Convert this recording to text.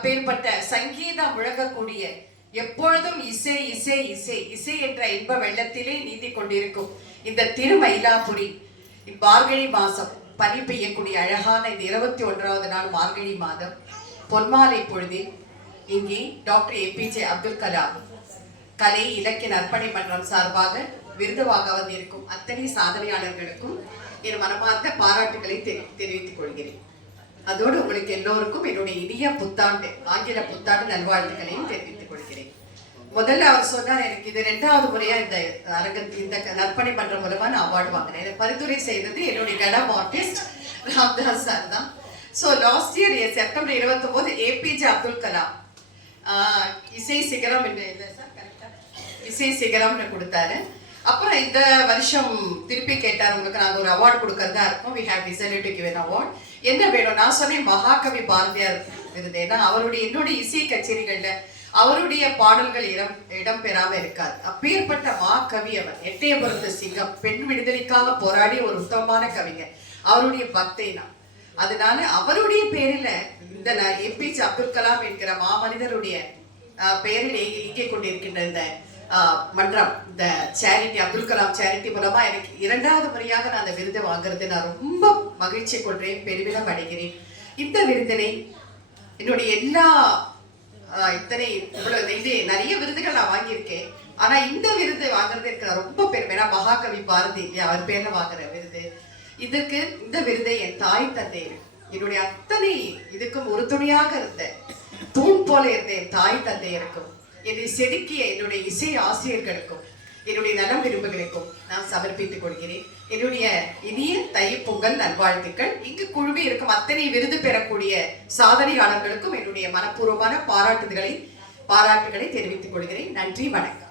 அப்பேற்பட்ட சங்கீதம் முழங்கக்கூடிய எப்பொழுதும் இசை இசை இசை இசை என்ற இன்ப வெள்ளத்திலே நீந்தி கொண்டிருக்கும் இந்த திருமயிலாபுரி மார்கழி மாசம் பனி பெய்யக்கூடிய அழகான இந்த 21வது நாள் மார்கழி மாதம் பொன்மாலை பொழுதில் இங்கே டாக்டர் APJ அப்துல் கலாம் கலை இலக்கிய நற்பணி மன்றம் சார்பாக விருது வாங்க வந்திருக்கும் அத்தனை சாதனையாளர்களுக்கும் என் மனமார்ந்த பாராட்டுகளை தெரிவித்துக் கொள்கிறேன். அதோடு உங்களுக்கு எல்லோருக்கும் என்னுடைய இனிய புத்தாண்டு ஆங்கில புத்தாண்டு நல்வாழ்த்துக்களையும் தெரிவித்துக் கொள்கிறேன். முதல்ல அவர் சொன்னார், எனக்கு இது 2வது முறையா இந்த நற்பணி மன்றம் மூலமா நான் அவார்டு வாங்கினேன். எனக்கு பரிந்துரை செய்தது என்னுடைய கடம் ஆர்டிஸ்ட் ராம்தாஸ் சார் தான். So last year September 29 APJ Abdul Kalam இசை சிகரம் இசை சிகரம்னு கொடுத்தாரு. அப்புறம் இந்த வருஷம் திருப்பி கேட்டார், உங்களுக்கு நாங்கள் ஒரு அவார்டு கொடுக்கறதா இருக்கும், we have decided to give an award. என்ன வேணும்? நான் சொன்னேன் மகாகவி பாரதியார் விருது. ஏன்னா என்னுடைய இசை கச்சேரிகள்ல அவருடைய பாடல்கள் இடம் பெறாம இருக்காது. அப்பேற்பட்ட மாகவி அவர். எட்டயபுரத்து சிங்கம், பெண் விடுதலைக்காக போராடிய ஒரு உத்தமமான கவிஞர். அவருடைய பக்தை நான். அதனால அவருடைய பேரில இந்த APJ அப்துல் கலாம் என்கிற மாமனிதருடைய பெயரில் இயங்கிக் கொண்டிருக்கின்ற இந்த மன்றம், இந்த சேரிட்டி அப்துல் கலாம் சேரிட்டி மூலமா எனக்கு 2வது முறையாக நான் அந்த விருதை வாங்குறது நான் ரொம்ப மகிழ்ச்சி கொள்றேன், பெருமிதம் அடைகிறேன். இந்த விருதினை என்னுடைய எல்லா நிறைய விருதுகள் நான் வாங்கியிருக்கேன். ஆனா இந்த விருது வாங்குறது எனக்கு நான் ரொம்ப பெருமை. ஏன்னா மகாகவி பாரதி அவர் பேர்ல வாங்குற விருது. இந்த விருதை என் தாய் தந்தை என்னுடைய அத்தனை இதுக்கும் ஒரு துணையாக இருந்த தூண் போல இருந்த என் தாய் தந்தையருக்கும் என்னை செதுக்கிய என்னுடைய இசை ஆசிரியர்களுக்கும் என்னுடைய நலம் விரும்புகளுக்கும் நான் சமர்ப்பித்துக் கொள்கிறேன். என்னுடைய இனிய தை பொங்கல் நல்வாழ்த்துக்கள். இங்கு குழுவி இருக்கும் அத்தனை விருது பெறக்கூடிய சாதனையாளர்களுக்கும் என்னுடைய மனப்பூர்வமான பாராட்டுகளை தெரிவித்துக் கொள்கிறேன். நன்றி, வணக்கம்.